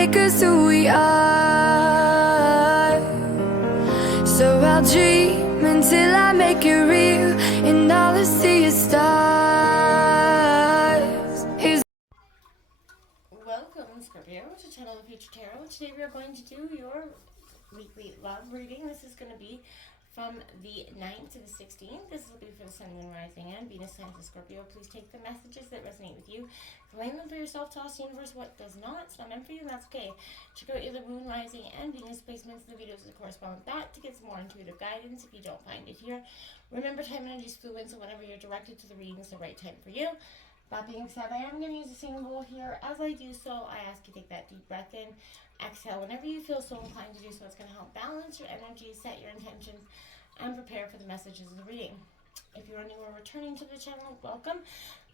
make us who we are. So I'll dream until I make it real, and all I see is stars. Welcome, Scorpio, to Channel of Future Tarot. Today we are going to do your weekly love reading. This is going to be from the 9th to the 16th. This will be for the Sun, Moon, Rising, and Venus signs of Scorpio. Please take the messages that resonate with you, claim them for yourself, toss the universe what does not. It's not meant for you, and that's okay. Check out either Moon, Rising, and Venus placements in the videos that correspond with that to get some more intuitive guidance if you don't find it here. Remember, time and energy is fluid, so whenever you're directed to the reading, it's the right time for you. That being said, I am going to use a symbol here. As I do so, I ask you to take that deep breath in, exhale whenever you feel so inclined to do so. It's going to help balance your energy, set your intentions, and prepare for the messages of the reading. If you're new or returning to the channel, welcome.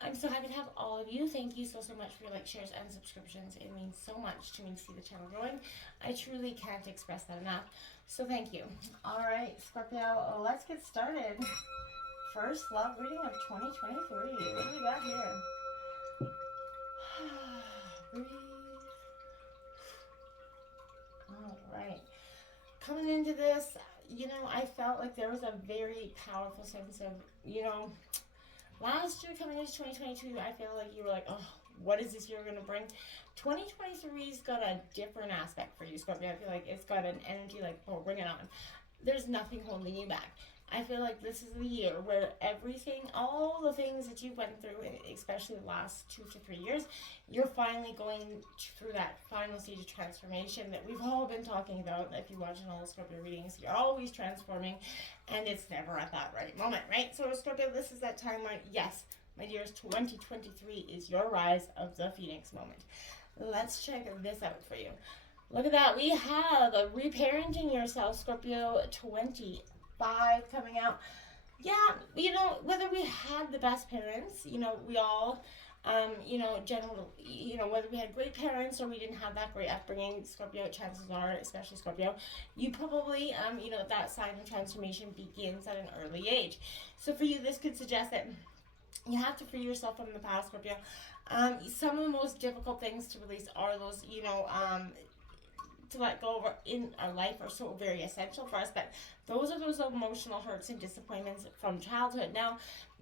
I'm so happy to have all of you. Thank you so much for your likes, shares, and subscriptions. It means so much to me to see the channel growing. I truly can't express that enough. So thank you. All right, Scorpio, let's get started. First love reading of 2023. What do we got here? Breathe. All right. Coming into this, I felt like there was a very powerful sense of, last year coming into 2022, I feel like you were like, oh, what is this year going to bring? 2023's got a different aspect for you, Scorpio. I feel like it's got an energy like, oh, bring it on. There's nothing holding you back. I feel like this is the year where everything, all the things that you went through, especially the last 2 to 3 years, you're finally going through that final stage of transformation that we've all been talking about. If you watch all the Scorpio readings, you're always transforming, and it's never at that right moment, right? So Scorpio, this is that time where, yes, my dears, 2023 is your rise of the Phoenix moment. Let's check this out for you. Look at that. We have a reparenting yourself, Scorpio 25 coming out. Yeah, whether we had the best parents, we all, whether we had great parents or we didn't have that great upbringing, Scorpio, chances are, especially Scorpio, you probably, that sign of transformation begins at an early age. So for you, this could suggest that you have to free yourself from the past, Scorpio. Some of the most difficult things to release are those, to let go of in our life are so very essential for us, but those are those emotional hurts and disappointments from childhood. Now,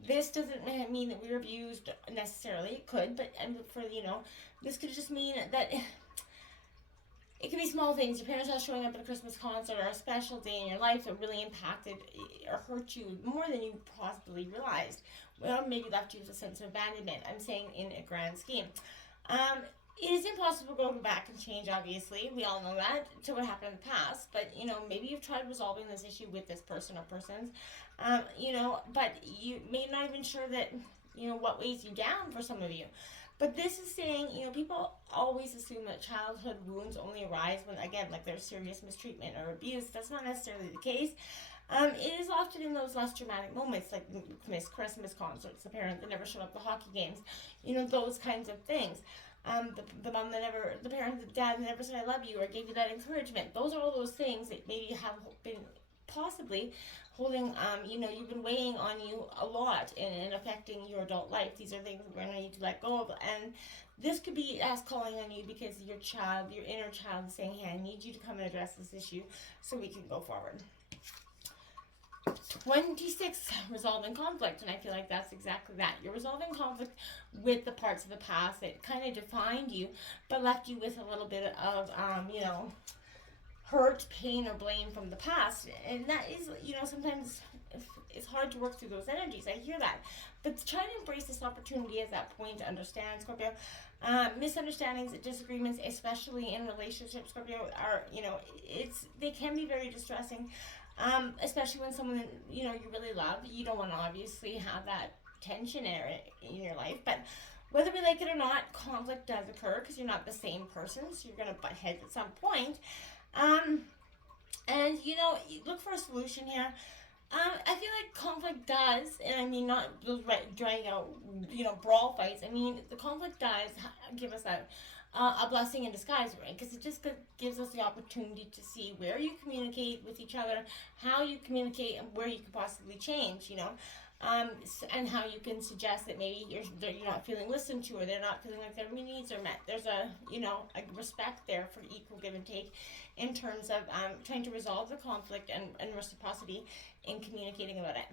this doesn't mean that we were abused necessarily. It could, but this could just mean that it could be small things. Your parents not showing up at a Christmas concert or a special day in your life that really impacted or hurt you more than you possibly realized. Well, maybe left you with a sense of abandonment. I'm saying in a grand scheme. It is impossible to go back and change, obviously. We all know that, to what happened in the past. But, maybe you've tried resolving this issue with this person or persons. But you may not even sure that, what weighs you down for some of you. But this is saying, people always assume that childhood wounds only arise when, again, like there's serious mistreatment or abuse. That's not necessarily the case. It is often in those less dramatic moments, like missed Christmas concerts, the parent that never showed up to hockey games, those kinds of things. The mom that never, the parent, the dad that never said I love you or gave you that encouragement. Those are all those things that maybe have been possibly holding, you've been weighing on you a lot and affecting your adult life. These are things that we're going to need to let go of. And this could be us calling on you because your inner child is saying, hey, I need you to come and address this issue so we can go forward. 26, resolving conflict, and I feel like that's exactly that. You're resolving conflict with the parts of the past that kind of defined you, but left you with a little bit of, hurt, pain, or blame from the past. And that is, sometimes it's hard to work through those energies. I hear that. But try to embrace this opportunity as that point to understand, Scorpio. Misunderstandings, disagreements, especially in relationships, Scorpio, are, they can be very distressing. Especially when someone, you really love. You don't want to obviously have that tension in your life, but whether we like it or not, conflict does occur because you're not the same person, so you're going to butt heads at some point. And look for a solution here. I feel like conflict does, and I mean not those drag out, brawl fights. I mean, the conflict does give us a blessing in disguise, right? Because it just gives us the opportunity to see where you communicate with each other, how you communicate, and where you can possibly change, and how you can suggest that maybe you're not feeling listened to, or they're not feeling like their needs are met. There's a respect there for equal give and take in terms of trying to resolve the conflict and reciprocity in communicating about it.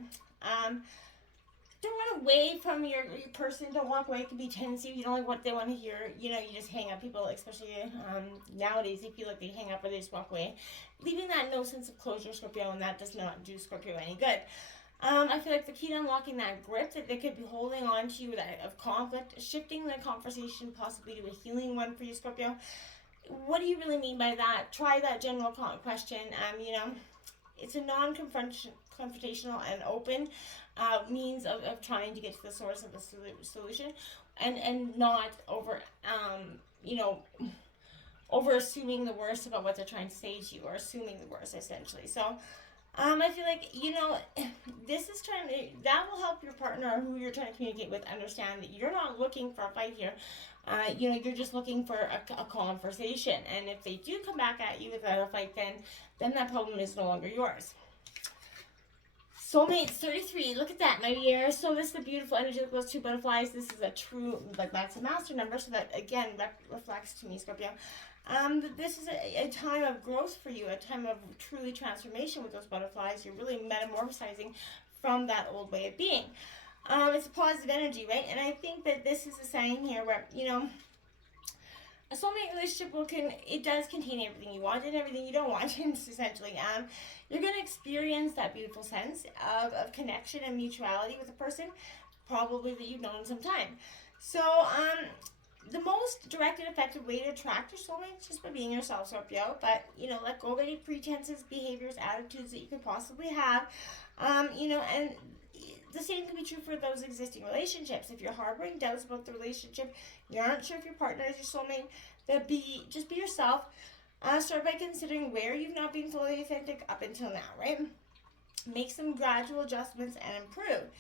Don't run away from your person. Don't walk away. It can be a tendency. You don't like what they want to hear. You just hang up. People, especially nowadays, they feel like they hang up or they just walk away, leaving that no sense of closure, Scorpio, and that does not do Scorpio any good. I feel like the key to unlocking that grip that they could be holding on to, that of conflict, shifting the conversation possibly to a healing one for you, Scorpio. What do you really mean by that? Try that general question. It's a non-confrontational and open means of trying to get to the source of the solution, and not over assuming the worst about what they're trying to say to you, or assuming the worst, essentially. So I feel like, that will help your partner who you're trying to communicate with understand that you're not looking for a fight here. You're just looking for a conversation. And if they do come back at you without a fight, then that problem is no longer yours. Soulmates 33, look at that, my dear. So this is a beautiful energy that goes to butterflies. This is a true, that's a master number, so that, again, reflects to me, Scorpio. This is a time of growth for you, a time of truly transformation with those butterflies. You're really metamorphosizing from that old way of being. It's a positive energy, right? And I think that this is a sign here where, a soulmate relationship does contain everything you want and everything you don't want, essentially. You're going to experience that beautiful sense of connection and mutuality with a person, probably that you've known some time. So, the most direct and effective way to attract your soulmate is just by being yourself, Scorpio. But, let go of any pretenses, behaviors, attitudes that you could possibly have. And the same can be true for those existing relationships. If you're harboring doubts about the relationship, you aren't sure if your partner is your soulmate, then just be yourself. Start by considering where you've not been fully authentic up until now, right? Make some gradual adjustments and improve.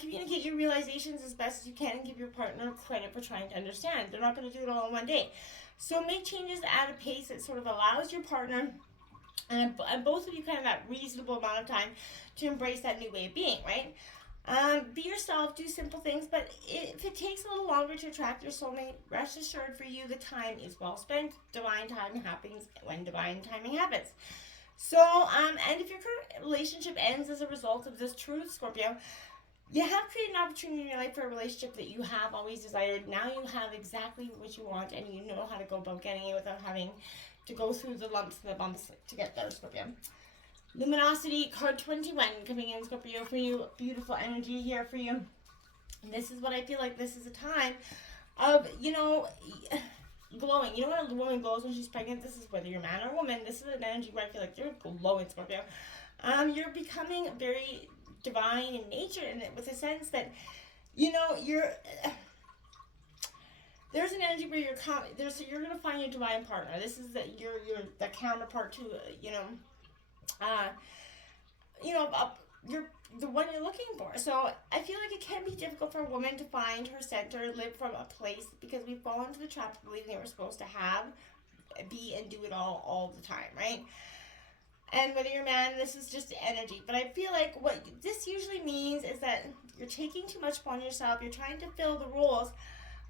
Communicate your realizations as best as you can and give your partner credit for trying to understand. They're not going to do it all in one day. So make changes at a pace that sort of allows your partner and both of you kind of that reasonable amount of time to embrace that new way of being, right? Be yourself, do simple things, but if it takes a little longer to attract your soulmate, rest assured for you the time is well spent. Divine timing happens when divine timing happens. So, and if your current relationship ends as a result of this truth, Scorpio, you have created an opportunity in your life for a relationship that you have always desired. Now you have exactly what you want, and you know how to go about getting it without having to go through the lumps and the bumps to get there, Scorpio. Luminosity, card 21, coming in, Scorpio, for you. Beautiful energy here for you. And this is what I feel like this is a time of, glowing. You know when a woman glows when she's pregnant? This is whether you're man or woman. This is an energy where I feel like you're glowing, Scorpio. You're becoming very divine in nature, and with a sense that, there's an energy where you're going to find your divine partner. This is you're the counterpart to, you're the one you're looking for. So I feel like it can be difficult for a woman to find her center, live from a place, because we fall into the trap of believing that we're supposed to be and do it all the time, right? And whether you're a man, this is just energy. But I feel like what this usually means is that you're taking too much upon yourself. You're trying to fill the roles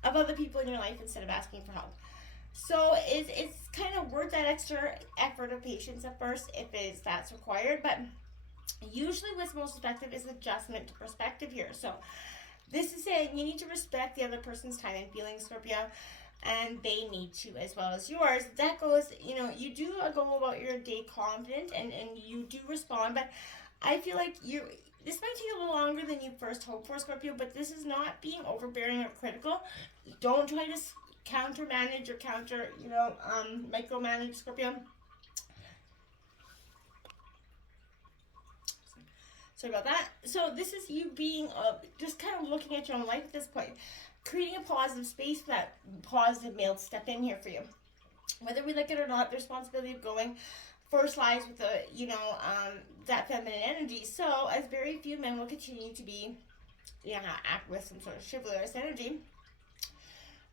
of other people in your life instead of asking for help. So it's kind of worth that extra effort of patience at first if that's required. But usually what's most effective is adjustment to perspective here. So this is saying you need to respect the other person's time and feelings, Scorpio, and they need to as well as yours. That goes, you do go about your day confident and you do respond, but I feel like this might take a little longer than you first hoped for, Scorpio, but this is not being overbearing or critical. Don't try to counter-manage or micromanage, Scorpio. Sorry about that. So this is you being, just kind of looking at your own life at this point. Creating a positive space for that positive male to step in here for you. Whether we like it or not, the responsibility of going first lies with the, that feminine energy. So, as very few men will continue to be, act with some sort of chivalrous energy.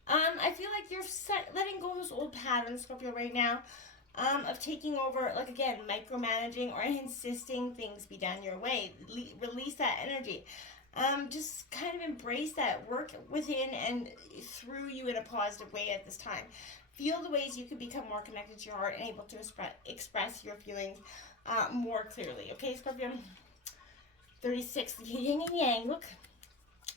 I feel like you're letting go of those old patterns, Scorpio, right now. of taking over, like again, micromanaging or insisting things be done your way. Release that energy. Just kind of embrace that, work within and through you in a positive way at this time. Feel the ways you can become more connected to your heart and able to express your feelings more clearly. Okay, Scorpio? 36, yin and yang. Look,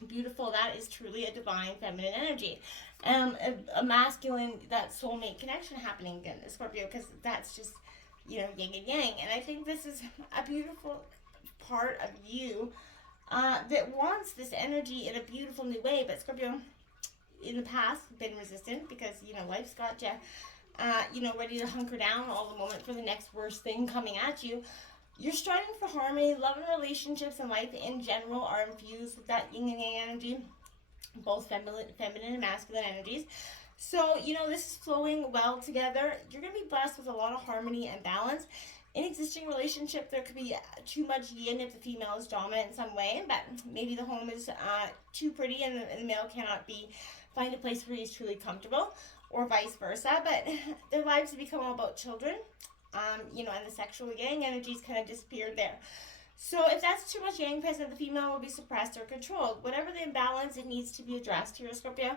beautiful. That is truly a divine feminine energy. A masculine, that soulmate connection happening again, Scorpio, because that's just, yin and yang. And I think this is a beautiful part of you that wants this energy in a beautiful new way. But Scorpio, in the past, been resistant because, life's got you, ready to hunker down all the moment for the next worst thing coming at you. You're striving for harmony. Love and relationships and life in general are infused with that yin and yang energy, both feminine and masculine energies. So, this is flowing well together. You're going to be blessed with a lot of harmony and balance. In existing relationship, there could be too much yin if the female is dominant in some way, but maybe the home is too pretty and the male cannot find a place where he's truly comfortable, or vice versa. But their lives have become all about children. And the sexual yang energies kind of disappeared there. So if that's too much yang present, the female will be suppressed or controlled. Whatever the imbalance, it needs to be addressed here, Scorpio.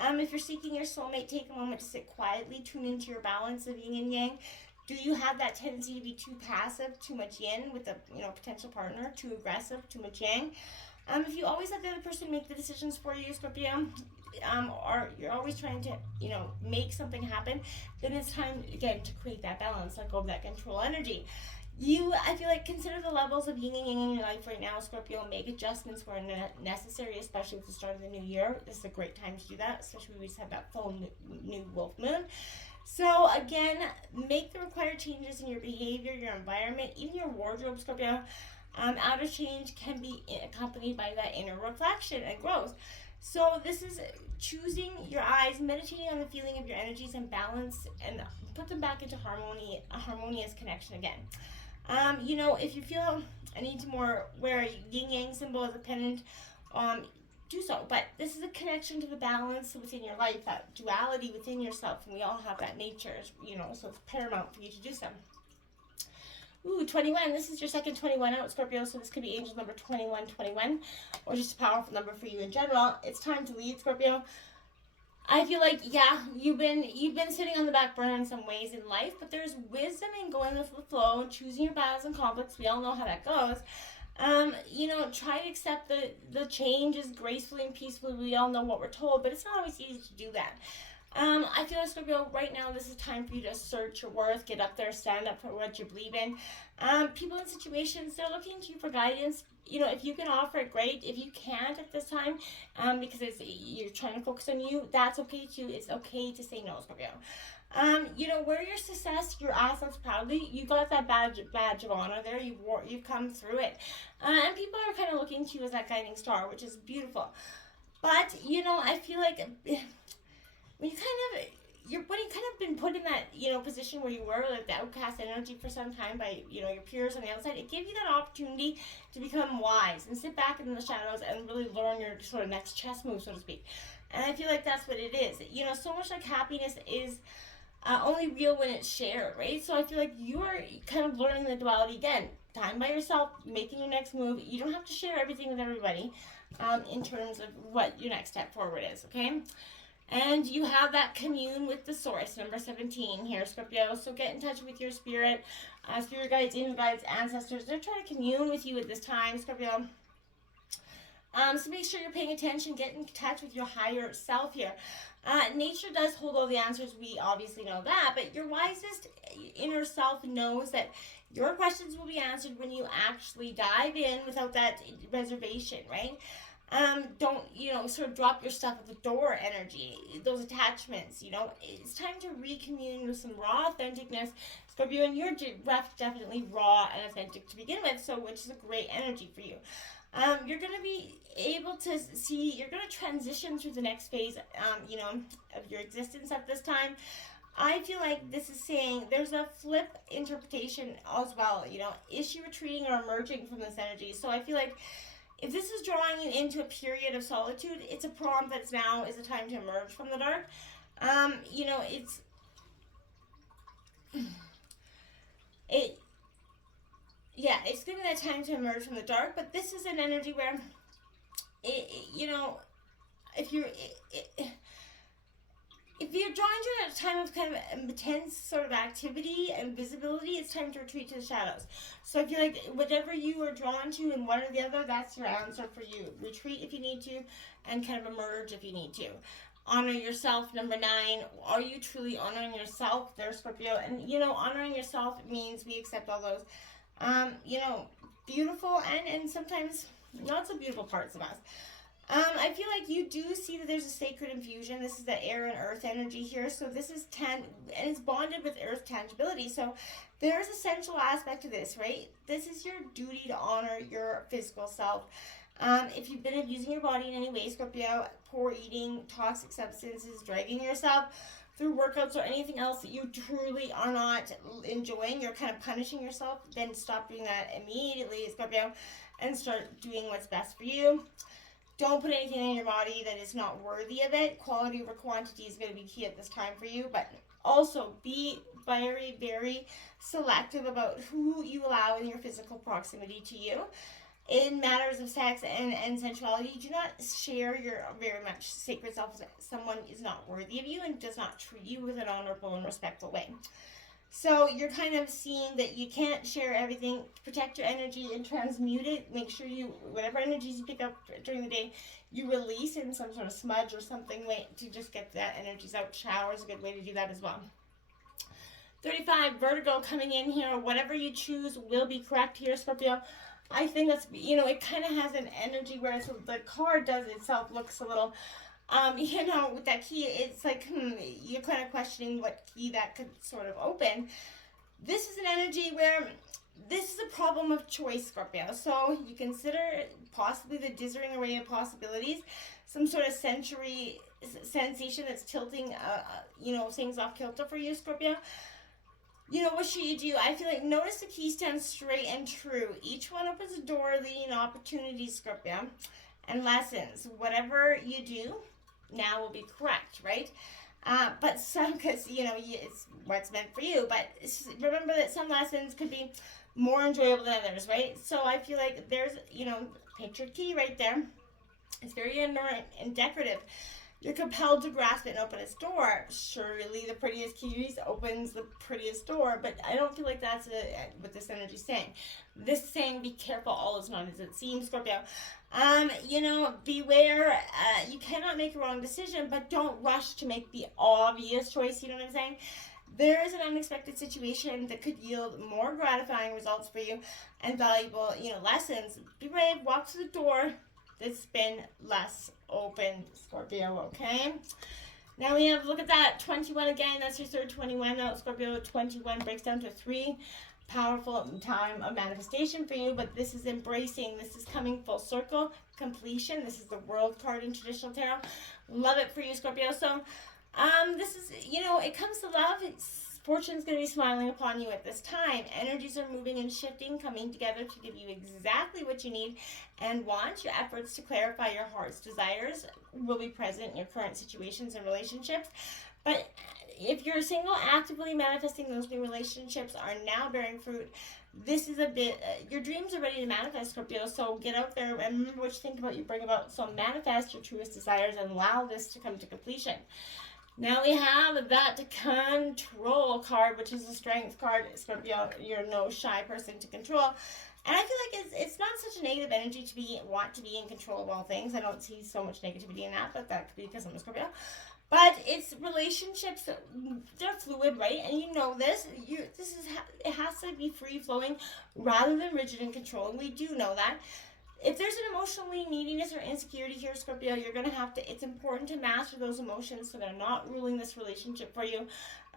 If you're seeking your soulmate, take a moment to sit quietly, tune into your balance of yin and yang. Do you have that tendency to be too passive, too much yin with a potential partner, too aggressive, too much yang? If you always let the other person make the decisions for you, Scorpio, or you're always trying to, make something happen, then it's time, again, to create that balance, let go of that control energy. I feel like, consider the levels of yin and yang in your life right now, Scorpio. Make adjustments where necessary, especially at the start of the new year. This is a great time to do that, especially when we just have that full new wolf moon. So, again, make the required changes in your behavior, your environment, even your wardrobe, Scorpio. Outer change can be accompanied by that inner reflection and growth. So this is choosing your eyes, meditating on the feeling of your energies and balance, and put them back into harmony, a harmonious connection again. If you feel a need to more wear a yin-yang symbol as a pendant, do so. But this is a connection to the balance within your life, that duality within yourself, and we all have that nature, so it's paramount for you to do so. Ooh, 21. This is your second 21 out, Scorpio, so this could be angel number 2121, or just a powerful number for you in general. It's time to lead, Scorpio. I feel like, you've been sitting on the back burner in some ways in life, but there's wisdom in going with the flow and choosing your battles and conflicts. We all know how that goes. Try to accept the changes gracefully and peacefully. We all know what we're told, but it's not always easy to do that. I feel like, Scorpio, right now this is time for you to assert your worth, get up there, stand up for what you believe in. People in situations, they're looking to you for guidance. If you can offer it, great. If you can't at this time, because you're trying to focus on you, that's okay too. It's okay to say no, Scorpio. Wear your success, your assets proudly. You got that badge of honor there. You've come through it. And people are kind of looking to you as that guiding star, which is beautiful. But, I feel like when you've kind of been put in that, position where you were like the outcast energy for some time by, your peers on the outside, it gave you that opportunity to become wise and sit back in the shadows and really learn your sort of next chess move, so to speak. And I feel like that's what it is. So much like happiness is only real when it's shared, right? So I feel like you are kind of learning the duality again. Time by yourself, making your next move. You don't have to share everything with everybody in terms of what your next step forward is, okay? And you have that commune with the source, number 17 here, Scorpio. So get in touch with your spirit guides, angel guides, ancestors. They're trying to commune with you at this time, Scorpio. So make sure you're paying attention, get in touch with your higher self here. Nature does hold all the answers, we obviously know that, but your wisest inner self knows that your questions will be answered when you actually dive in without that reservation, right? Don't, sort of drop your stuff at the door energy, those attachments, it's time to recommune with some raw authenticness, Scorpio, and you're definitely raw and authentic to begin with, so which is a great energy for you. You're going to be able to you're going to transition through the next phase, of your existence at this time. I feel like this is saying there's a flip interpretation as well, is she retreating or emerging from this energy? So I feel like if this is drawing you into a period of solitude, it's a prompt that now is the time to emerge from the dark. It's that time to emerge from the dark, but this is an energy where, you know, if you're drawn to a time of kind of intense sort of activity and visibility, it's time to retreat to the shadows. So I feel like whatever you are drawn to in one or the other, that's your answer for you. Retreat if you need to, and kind of emerge if you need to. Honor yourself, number 9. Are you truly honoring yourself there, Scorpio? And, you know, honoring yourself means we accept all those, you know, beautiful and sometimes not so beautiful parts of us. I feel like you do see that there's a sacred infusion. This is the air and earth energy here. So this is and it's bonded with earth tangibility. So there's a sensual aspect to this, right? This is your duty to honor your physical self. If you've been abusing your body in any way, Scorpio, poor eating, toxic substances, dragging yourself through workouts or anything else that you truly are not enjoying, you're kind of punishing yourself, then stop doing that immediately, Scorpio, and start doing what's best for you. Don't put anything in your body that is not worthy of it. Quality over quantity is going to be key at this time for you, but also be very, very selective about who you allow in your physical proximity to you. In matters of sex and sensuality, do not share your very much sacred self if someone is not worthy of you and does not treat you with an honorable and respectful way. So you're kind of seeing that you can't share everything. Protect your energy and transmute it. Make sure you, whatever energies you pick up during the day, you release in some sort of smudge or something way to just get that energies out. Shower is a good way to do that as well. 35, Virgo coming in here. Whatever you choose will be correct here, Scorpio. I think that's, you know, it kind of has an energy where the card does itself looks a little, you know, with that key, it's like, you're kind of questioning what key that could sort of open. This is an energy where this is a problem of choice, Scorpio. So you consider possibly the dizzying array of possibilities, some sort of sensory sensation that's tilting, you know, things off kilter for you, Scorpio. You know, what should you do? I feel like notice the key stands straight and true. Each one opens a door leading to opportunities, Scorpio, and lessons. Whatever you do now will be correct, right? But some, because, you know, it's what's meant for you. But remember that some lessons could be more enjoyable than others, right? So I feel like there's, you know, pictured key right there. It's very enduring and decorative. You're compelled to grasp it and open its door. Surely the prettiest keys opens the prettiest door, but I don't feel like that's what this energy is saying. This is saying be careful, all is not as it seems, Scorpio. You know, beware. You cannot make a wrong decision, but don't rush to make the obvious choice, you know what I'm saying? There is an unexpected situation that could yield more gratifying results for you and valuable, you know, lessons. Be brave, walk to the door that's been less open, Scorpio, okay? Now we have, look at that, 21 again, that's your third 21. Now Scorpio, 21 breaks down to 3. Powerful time of manifestation for you, but this is embracing, this is coming full circle, completion. This is the World card in traditional tarot. Love it for you, Scorpio. So, this is, you know, it comes to love. Fortune's going to be smiling upon you at this time. Energies are moving and shifting, coming together to give you exactly what you need and want. Your efforts to clarify your heart's desires will be present in your current situations and relationships. But if you're single, actively manifesting those new relationships are now bearing fruit. This is a bit, your dreams are ready to manifest, Scorpio. So get out there and remember what you think about, you bring about. So manifest your truest desires and allow this to come to completion. Now we have that control card, which is a strength card. Scorpio, you're no shy person to control. And I feel like it's not such a negative energy to want to be in control of all things. I don't see so much negativity in that, but that could be because I'm a Scorpio. But it's relationships, they're fluid, right? And you know this. It has to be free-flowing rather than rigid and controlling. We do know that. If there's an emotional neediness or insecurity here, Scorpio, you're going to have to, it's important to master those emotions so they're not ruling this relationship for you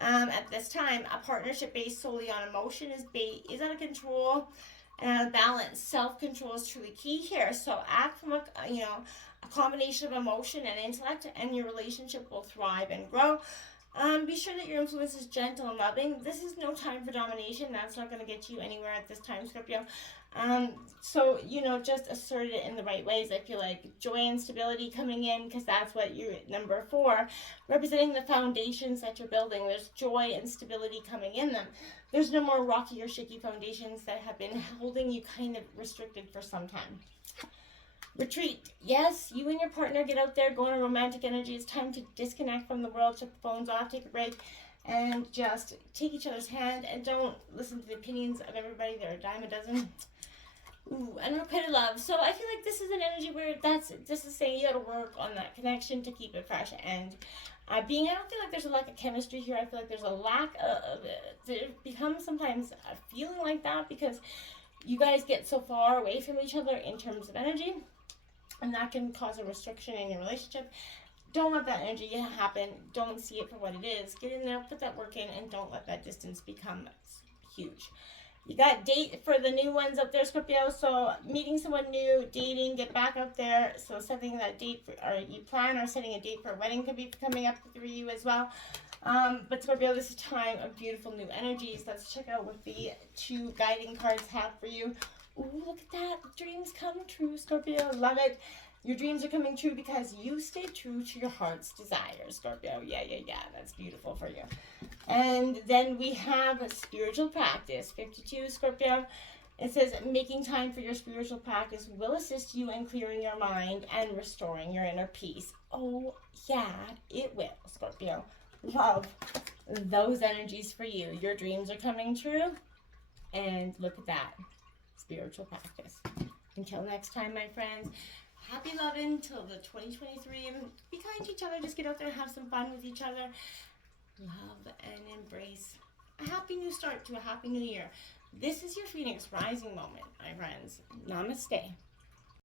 at this time. A partnership based solely on emotion is out of control and out of balance. Self-control is truly key here. So act from a combination of emotion and intellect, and your relationship will thrive and grow. Be sure that your influence is gentle and loving. This is no time for domination. That's not going to get you anywhere at this time, Scorpio. So, just assert it in the right ways. I feel like joy and stability coming in, because that's what you're number 4, representing the foundations that you're building. There's joy and stability coming in them. There's no more rocky or shaky foundations that have been holding you kind of restricted for some time. Retreat. Yes, you and your partner get out there, go on a romantic energy. It's time to disconnect from the world, shut the phones off, take a break, and just take each other's hand, and don't listen to the opinions of everybody. They're a dime a dozen. Ooh, unrequited love. So I feel like this is an energy where this is saying you got to work on that connection to keep it fresh. And I don't feel like there's a lack of chemistry here. I feel like there's a lack of there becomes sometimes a feeling like that because you guys get so far away from each other in terms of energy, and that can cause a restriction in your relationship. Don't let that energy happen. Don't see it for what it is. Get in there, put that work in, and don't let that distance become huge. You got date for the new ones up there, Scorpio. So meeting someone new, dating, get back up there. So setting that date for, or you plan or setting a date for a wedding could be coming up for you as well. But Scorpio, this is a time of beautiful new energies. Let's check out what the 2 guiding cards have for you. Ooh, look at that. Dreams come true, Scorpio. Love it. Your dreams are coming true because you stayed true to your heart's desires, Scorpio. Yeah. That's beautiful for you. And then we have a spiritual practice, 52, Scorpio. It says, making time for your spiritual practice will assist you in clearing your mind and restoring your inner peace. Oh, yeah, it will, Scorpio. Love those energies for you. Your dreams are coming true. And look at that. Spiritual practice. Until next time, my friends, happy loving till the 2023, and be kind to each other. Just get out there and have some fun with each other. Love and embrace a happy new start to a happy new year. This is your Phoenix rising moment, my friends. Namaste.